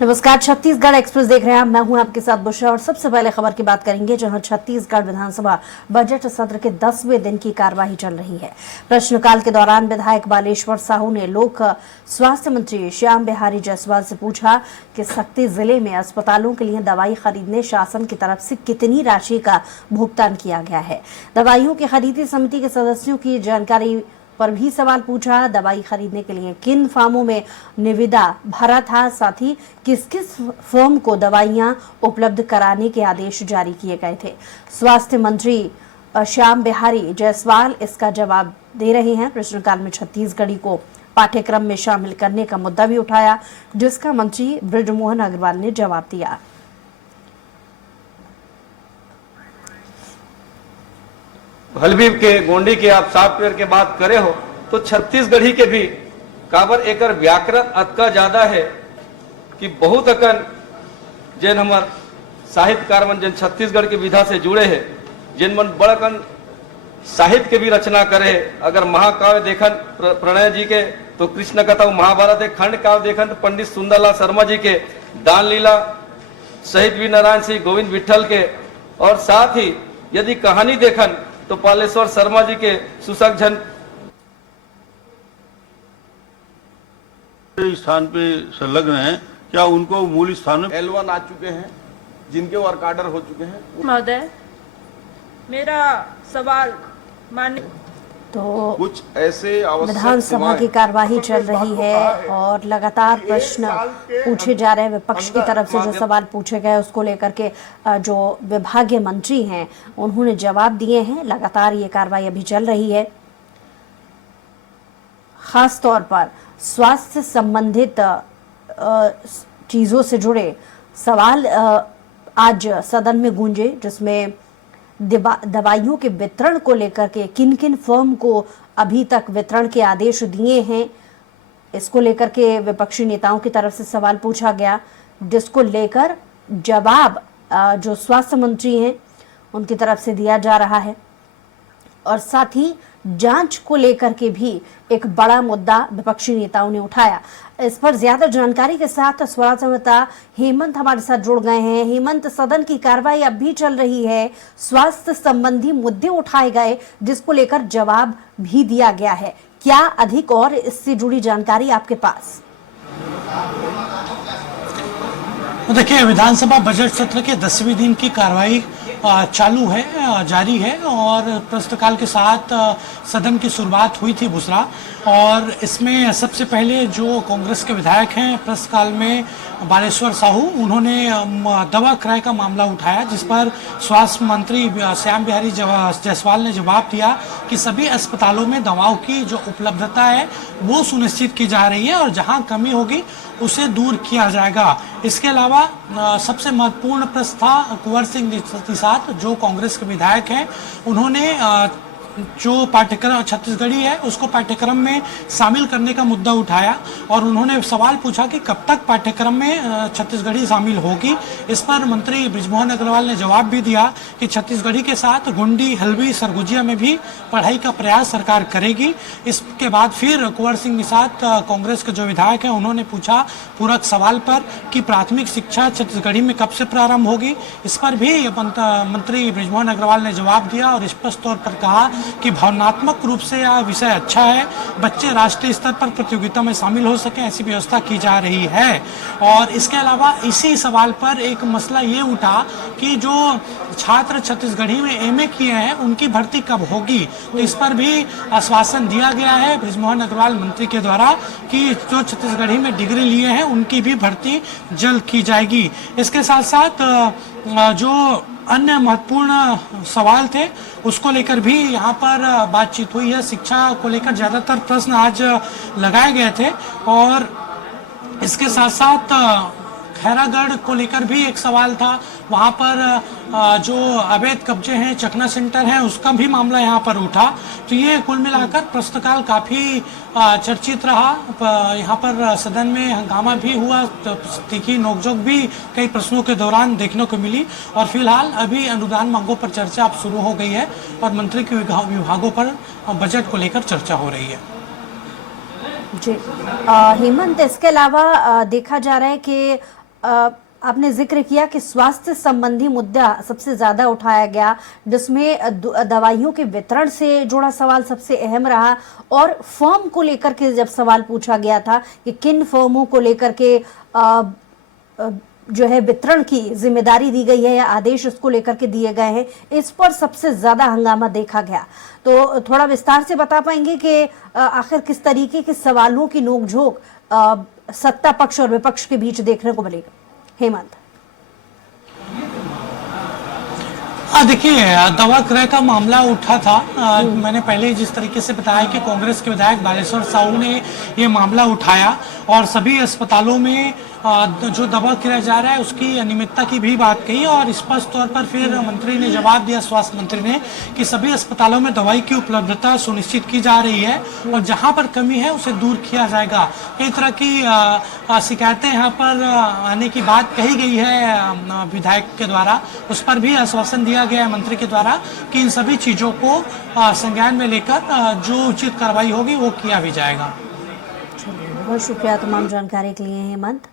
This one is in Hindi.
नमस्कार, छत्तीसगढ़ एक्सप्रेस देख रहे हैं। मैं हूं आपके साथ बुशरा और सबसे पहले खबर की बात करेंगे, जहां छत्तीसगढ़ विधानसभा बजट सत्र के 10वें दिन की कार्यवाही चल रही है। प्रश्नकाल के दौरान विधायक बालेश्वर साहू ने लोक स्वास्थ्य मंत्री श्याम बिहारी जायसवाल से पूछा कि सक्ती जिले में अस्पतालों के लिए दवाई खरीदने शासन की तरफ से कितनी राशि का भुगतान किया गया है। दवाइयों की खरीदी समिति के सदस्यों की जानकारी पर भी सवाल पूछा। दवाई खरीदने के लिए किन फॉर्मों में निविदा भरा था, साथ ही किस किस फर्म को दवाइयां उपलब्ध कराने के आदेश जारी किए गए थे। स्वास्थ्य मंत्री श्याम बिहारी जायसवाल इसका जवाब दे रहे हैं। प्रश्नकाल में छत्तीसगढ़ी को पाठ्यक्रम में शामिल करने का मुद्दा भी उठाया, जिसका मंत्री बृजमोहन अग्रवाल ने जवाब दिया। हलबीब के गोंडी के आप सॉफ्टवेयर के बात करे हो तो छत्तीसगढ़ी के भी काबर एकर व्याकरण अतका ज्यादा है कि बहुत अकन जिन हमार साहित्यकार मन जिन छत्तीसगढ़ के विधा से जुड़े हैं, जिन मन बड़कन साहित्य के भी रचना करे। अगर महाकाव्य देखन प्रणय जी के तो कृष्ण कथा, महाभारत एक खंड काव्य देखन तो पंडित सुंदरलाल शर्मा जी के, दान लीला शहीद वीर नारायण सिंह गोविंद विठल के, और साथ ही यदि कहानी देखन तो पालेश्वर शर्मा जी के सुसक झन स्थान पे संलग्न हैं। क्या उनको मूल स्थान में L1 आ चुके हैं, जिनके वर्क ऑर्डर हो चुके हैं। महोदय, मेरा सवाल माननीय तो कुछ ऐसे आवश्यक विधानसभा की कार्यवाही चल रही है और लगातार प्रश्न पूछे जा रहे हैं। विपक्ष की तरफ से जो सवाल पूछे गए उसको लेकर के जो विभागीय मंत्री हैं उन्होंने जवाब दिए हैं। लगातार ये कार्रवाई अभी चल रही है। खास तौर पर स्वास्थ्य संबंधित चीजों से जुड़े सवाल आज सदन में गूंजे, जिसमें दवाइयों के वितरण को लेकर के किन किन फर्म को अभी तक वितरण के आदेश दिए हैं, इसको लेकर के विपक्षी नेताओं की तरफ से सवाल पूछा गया, जिसको लेकर जवाब जो स्वास्थ्य मंत्री हैं उनकी तरफ से दिया जा रहा है। और साथ ही जांच को लेकर के भी एक बड़ा मुद्दा विपक्षी नेताओं ने उठाया। इस पर ज्यादा जानकारी के साथ स्वराज संवाददाता हेमंत हमारे साथ जुड़ गए हैं। हेमंत, सदन की कार्रवाई अब भी चल रही है, स्वास्थ्य संबंधी मुद्दे उठाए गए जिसको लेकर जवाब भी दिया गया है। क्या अधिक और इससे जुड़ी जानकारी आपके पास? देखिए, विधानसभा बजट सत्र के 10वें दिन की कार्रवाई चालू है, जारी है और प्रश्नकाल के साथ सदन की शुरुआत हुई थी बुसरा। और इसमें सबसे पहले जो कांग्रेस के विधायक हैं प्रश्नकाल में बालेश्वर साहू, उन्होंने दवा क्रय का मामला उठाया, जिस पर स्वास्थ्य मंत्री श्याम बिहारी जायसवाल ने जवाब दिया कि सभी अस्पतालों में दवाओं की जो उपलब्धता है वो सुनिश्चित की जा रही है और जहां कमी होगी उसे दूर किया जाएगा। इसके अलावा सबसे महत्वपूर्ण प्रश्न था कुंवर सिंह निषाद, जो कांग्रेस के विधायक हैं, उन्होंने जो पाठ्यक्रम छत्तीसगढ़ी है उसको पाठ्यक्रम में शामिल करने का मुद्दा उठाया और उन्होंने सवाल पूछा कि कब तक पाठ्यक्रम में छत्तीसगढ़ी शामिल होगी। इस पर मंत्री बृजमोहन अग्रवाल ने जवाब भी दिया कि छत्तीसगढ़ी के साथ गोंडी, हल्बी, सरगुजिया में भी पढ़ाई का प्रयास सरकार करेगी। इसके बाद फिर कुंवर सिंह निषाद कांग्रेस के जो विधायक हैं उन्होंने पूछा पूरक सवाल पर कि प्राथमिक शिक्षा छत्तीसगढ़ी में कब से प्रारंभ होगी। इस पर भी मंत्री बृजमोहन अग्रवाल ने जवाब दिया और स्पष्ट तौर पर कहा कि भावनात्मक रूप से यह विषय अच्छा है, बच्चे राष्ट्रीय स्तर पर प्रतियोगिता में शामिल हो सके, ऐसी व्यवस्था की जा रही है। और इसके अलावा इसी सवाल पर एक मसला ये उठा कि जो छात्र छत्तीसगढ़ी में एमए किए हैं उनकी भर्ती कब होगी, तो इस पर भी आश्वासन दिया गया है बृजमोहन अग्रवाल मंत्री के द्वारा कि जो छत्तीसगढ़ी में डिग्री लिए हैं उनकी भी भर्ती जल्द की जाएगी। इसके साथ साथ जो अन्य महत्वपूर्ण सवाल थे उसको लेकर भी यहाँ पर बातचीत हुई है। शिक्षा को लेकर ज़्यादातर प्रश्न आज लगाए गए थे और इसके साथ साथ खैरागढ़ को लेकर भी एक सवाल था। वहाँ पर जो अवैध कब्जे हैं, चकना सेंटर है, उसका भी मामला यहाँ पर उठा। तो ये कुल मिलाकर प्रश्नकाल काफ़ी चर्चित रहा। यहाँ पर सदन में हंगामा भी हुआ, तीखी नोकझोंक भी कई प्रश्नों के दौरान देखने को मिली और फिलहाल अभी अनुदान मांगों पर चर्चा अब शुरू हो गई है और मंत्री के विभागों पर बजट को लेकर चर्चा हो रही है। जी हेमंत, इसके अलावा देखा जा रहा है कि आपने जिक्र किया कि स्वास्थ्य संबंधी मुद्दा सबसे ज्यादा उठाया गया, जिसमें दवाइयों के वितरण से जुड़ा सवाल सबसे अहम रहा, और फर्म को लेकर के जब सवाल पूछा गया था कि किन फर्मों को लेकर के जो है वितरण की जिम्मेदारी दी गई है या आदेश उसको लेकर के दिए गए हैं, इस पर सबसे ज्यादा हंगामा देखा गया। तो थोड़ा विस्तार से बता पाएंगे कि आखिर किस तरीके के सवालों की नोकझोंक सत्ता पक्ष और विपक्ष के बीच देखने को मिलेगा? हेमंत, देखिए, दवा क्रय का मामला उठा था। मैंने पहले जिस तरीके से बताया कि कांग्रेस के विधायक बालेश्वर साहू ने ये मामला उठाया और सभी अस्पतालों में जो दवा क्रय जा रहा है उसकी अनियमितता की भी बात कही, और स्पष्ट तौर पर फिर मंत्री ने जवाब दिया, स्वास्थ्य मंत्री ने, कि सभी अस्पतालों में दवाई की उपलब्धता सुनिश्चित की जा रही है और जहां पर कमी है उसे दूर किया जाएगा। कई तरह की शिकायतें यहाँ पर आने की बात कही गई है विधायक के द्वारा, उस पर भी आश्वासन दिया गया है मंत्री के द्वारा कि इन सभी चीजों को संज्ञान में लेकर जो उचित कार्रवाई होगी वो किया भी जाएगा। बहुत शुक्रिया तमाम जानकारी के लिए हेमंत।